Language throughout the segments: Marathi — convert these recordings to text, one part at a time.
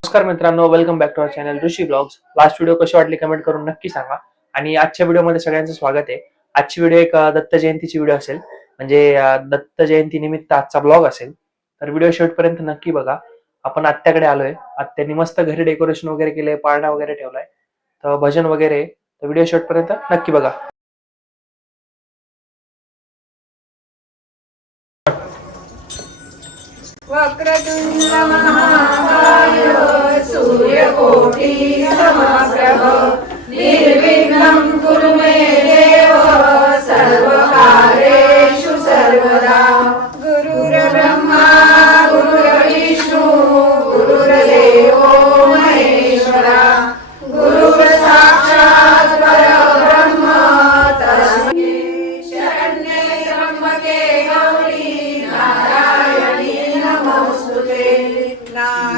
नमस्कार मित्रांनो welcome back to our channel Rishi blogs last video कशी वाटली कमेंट करून नक्की सांगा. आणि आजच्या व्हिडिओमध्ये सगळ्यांचं स्वागत आहे. आजची व्हिडिओ एक दत्त जयंतीची व्हिडिओ असेल. म्हणजे दत्त जयंती निमित्त आजचा ब्लॉग असेल. तर व्हिडिओ शेवटपर्यंत नक्की बघा. आपण आत्याकडे आलोय. आत्यानी मस्त घरी डेकोरेशन वगैरे केलंय पाळणा वगैरे ठेवलाय. तर भजन वगैरे. तर व्हिडिओ शेवटपर्यंत नक्की बघा. वक्रतुंड महाकाय सूर्यकोटी समप्रभ नारायणी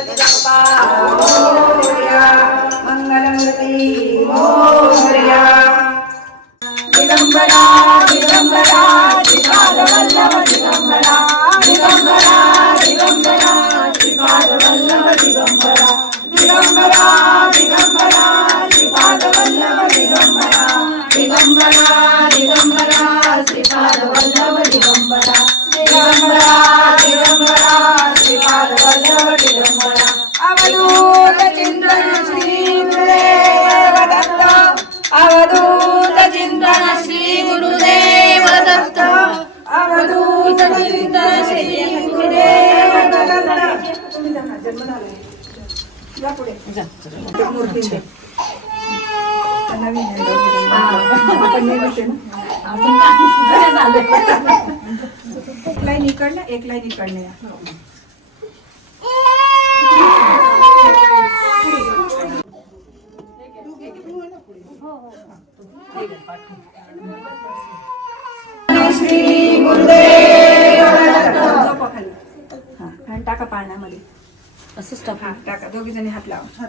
Tidak. एक लाईन इकडनं एक लाईन इकडनं आणि टाका पाण्यामध्ये असंच टाका हा टाका दोघी जणी हात लावा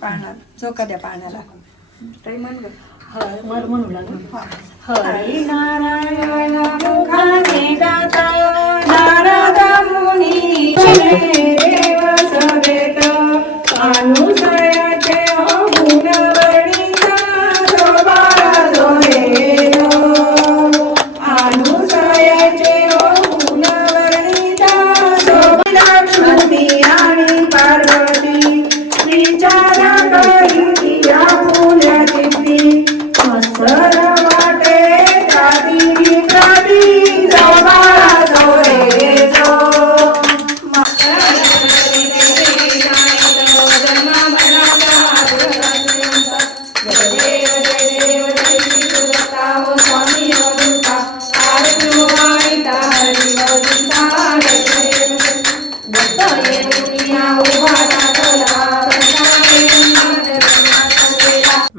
पाण्याला झोका द्या पाण्याला ताई म्हण म्हणू लागलं हरी नारायण मुखाने Thank you.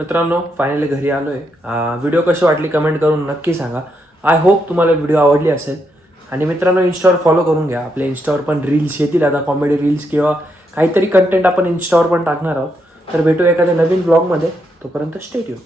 मित्रांनो फायनली घरी आलो आहे व्हिडिओ कशी वाटली कमेंट करून नक्की सांगा. आय होप तुम्हाला व्हिडिओ आवडली असेल. आणि मित्रांनो इन्स्टावर फॉलो करून घ्या. आपल्या इन्स्टावर पण रील्स येतील. आता कॉमेडी रील्स किंवा काहीतरी कंटेंट आपण इन्स्टावर पण टाकणार आहोत. तर भेटू एखाद्या नवीन ब्लॉगमध्ये तोपर्यंत स्टेट येऊ